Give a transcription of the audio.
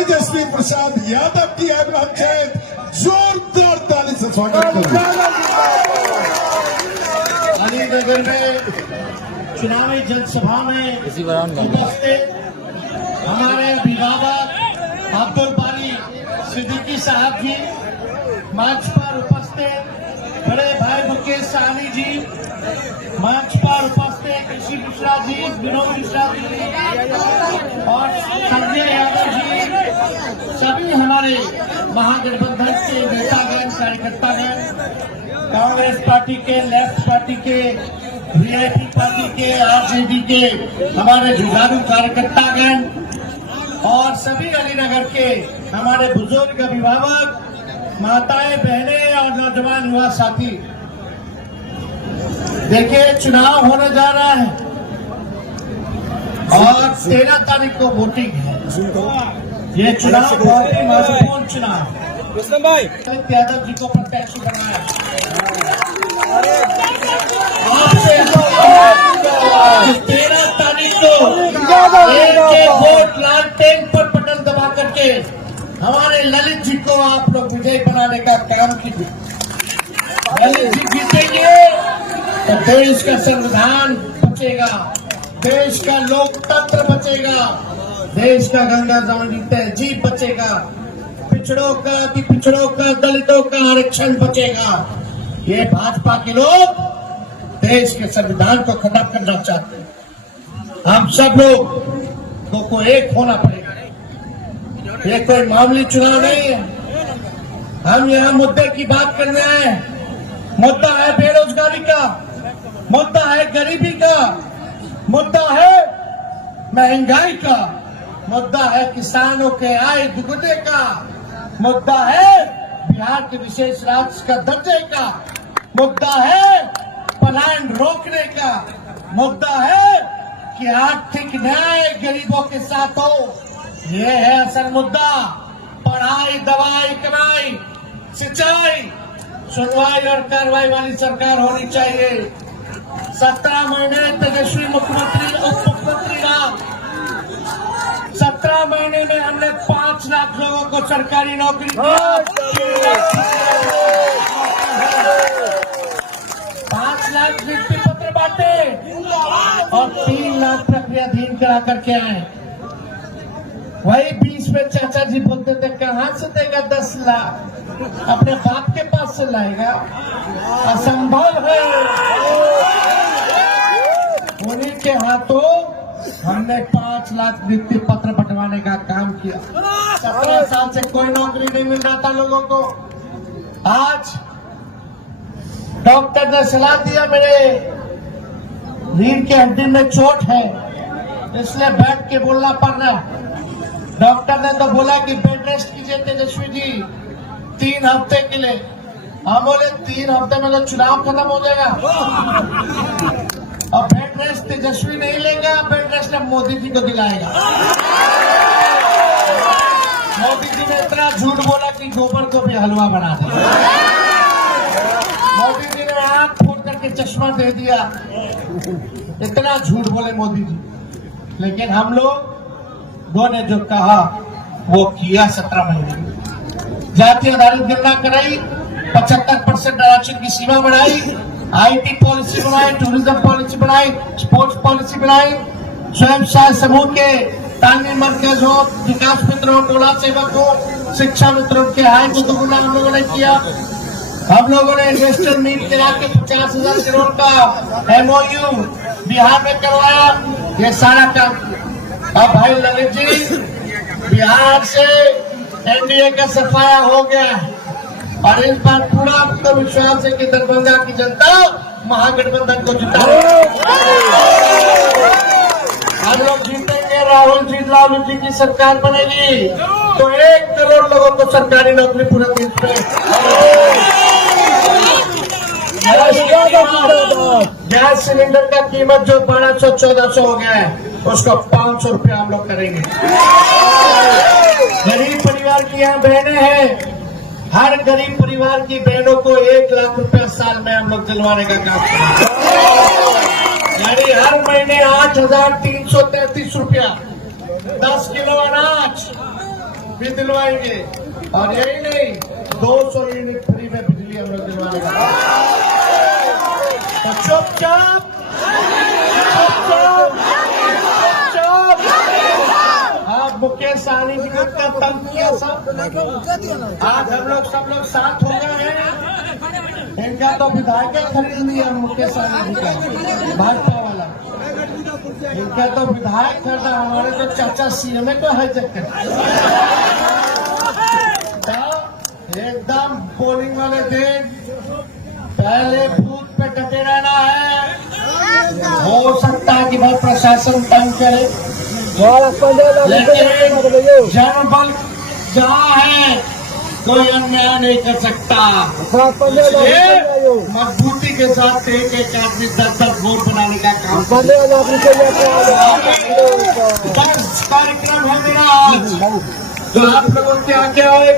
तेजस्वी प्रसाद यादव की अगुवाई से जोरदार ताली से स्वागत करें। अलीनगर में चुनावी जनसभा में उपस्थित हमारे अभिभावक अब्दुल बारी सिद्दीकी साहब जी, मंच पर उपस्थित बड़े भाई मुकेश सहनी जी, मंच पर उपस्थित ऋषि मिश्रा जी, विनोद मिश्रा जी और संजय यादव जी, सभी हमारे महागठबंधन के नेतागण, कार्यकर्तागण, कांग्रेस पार्टी के, लेफ्ट पार्टी के, वीआईपी पार्टी के, आरजेडी के हमारे जुझारू कार्यकर्तागण और सभी अलीनगर के हमारे बुजुर्ग अभिभावक, माताएं, बहनें और नौजवान युवा साथी, देखिए चुनाव होने जा रहा है और 13 तारीख को वोटिंग है। ये चुनाव बहुत ही महत्वपूर्ण चुनाव है। यादव जी को प्रत्यक्ष बनाया, आपसे 13 तारीख को एक वोट लालटेन पर बटन दबा करके हमारे ललित जी को आप लोग विजयी बनाने का काम कीजिए। ललित जी जीतेंगे तो देश का संविधान बचेगा, देश का लोकतंत्र बचेगा, देश का गंगा जमुनी तहजीब बचेगा, पिछड़ों का, अति पिछड़ों का, दलितों का आरक्षण बचेगा। ये भाजपा के लोग देश के संविधान को खत्म करना चाहते हैं। हम सब लोग को एक होना पड़ेगा। ये कोई मामूली चुनाव नहीं है। हम यहाँ मुद्दे की बात करने आए। मुद्दा है बेरोजगारी का, मुद्दा है गरीबी का, मुद्दा है महंगाई का, मुद्दा है किसानों के आय दुगुने का, मुद्दा है बिहार के विशेष राज्य का दर्जे का, मुद्दा है पलायन रोकने का, मुद्दा है कि आर्थिक न्याय गरीबों के साथ हो। ये है असल मुद्दा। पढ़ाई, दवाई, कमाई, सिंचाई, सुनवाई और कार्रवाई वाली सरकार होनी चाहिए। 17 महीने तेजस्वी मुख्यमंत्री, उप मुख्यमंत्री रहा। 17 महीने में हमने 5 लाख लोगों को सरकारी नौकरी दी, 5 लाख नियुक्ति पत्र बांटे और 3 लाख प्रक्रियाधीन करा करके आए। वही 20 में चाचा जी बोलते थे कहां से देगा 10 लाख, अपने बाप के पास से लाएगा, असंभव है। उन्हीं के हाथों हमने 5 लाख नियुक्ति पत्र बंटवाने का काम किया। 17 साल से कोई नौकरी नहीं मिल रहा था लोगों को। आज डॉक्टर ने सलाह दिया, मेरे रीढ़ के हड्डी में चोट है इसलिए बैठ के बोलना पड़ रहा है। डॉक्टर ने तो बोला कि बेड रेस्ट कीजिए तेजस्वी जी 3 हफ्ते के लिए। हम बोले 3 हफ्ते में तो चुनाव खत्म हो जाएगा और बेड रेस्ट तेजस्वी नहीं लेगा, बेड रेस्ट अब मोदी जी को दिलाएगा। मोदी जी ने इतना झूठ बोला कि गोबर को भी हलवा बना दिया। मोदी जी ने आंख फोड़ करके चश्मा दे दिया। इतना झूठ बोले मोदी जी, लेकिन हम लोग ने जो कहा वो किया। 17 महीने जाति आधारित गणना कराई, 75% आरक्षण की सीमा बढ़ाई, आईटी पॉलिसी बनाई, टूरिज्म पॉलिसी बनाई, स्पोर्ट्स पॉलिसी बनाई, स्वयं सहायता समूह के तालमेल मरकज हो, विकास मित्र हो, टोला सेवक हो, शिक्षा मित्रों के आय को दोगुना हम लोगों ने किया। हम लोगों ने इन्वेस्टर मीट करा के 50,000 करोड़ का MOU बिहार में करवाया। ये सारा काम। अब भाई ललित जी, बिहार से एनडीए का सफाया हो गया है और इस बार पूरा आपको विश्वास है कि दरभंगा की जनता महागठबंधन को जिताएगी। हम लोग जीतेंगे, राहुल जी, लालू जी की सरकार बनेगी तो 1 करोड़ लोगों को सरकारी नौकरी पूरे देश में। गैस सिलेंडर का कीमत जो 1200-1400 हो गया है उसको 500 रुपया हम लोग करेंगे। गरीब परिवार की यहाँ बहनें हैं, हर गरीब परिवार की बहनों को 1 लाख रुपया साल में हम लोग दिलवाने का काम करेंगे। यानी हर महीने 8,333 रुपया, 10 किलो अनाज, भी दिलवाएंगे और यही नहीं 200 यूनिट फ्री में बिजली हम लोग दिलवाने का। तो चुपचाप आप मुकेश सहनी जी का तंग किया सब। आज हम लोग सब लोग साथ हो गए हैं। इनका तो विधायक खरीद लिया मुकेश सहनी जी का भाजपा वाला। इनका तो विधायक खरीदा, हमारे तो चाचा सीएम को है चक्कर। एकदम पोलिंग वाले दिन पहले बूथ पे डटे रहना है। हो सकता है कि भाई प्रशासन तंग करे, लेकिन जनबल जहाँ है कोई अन्याय नहीं कर सकता। इसलिए मजबूती के साथ एक एक आदमी 10-10 वोट बनाने का काम। बस कार्यक्रम है मेरा आज, जो आप लोगों के आगे आए।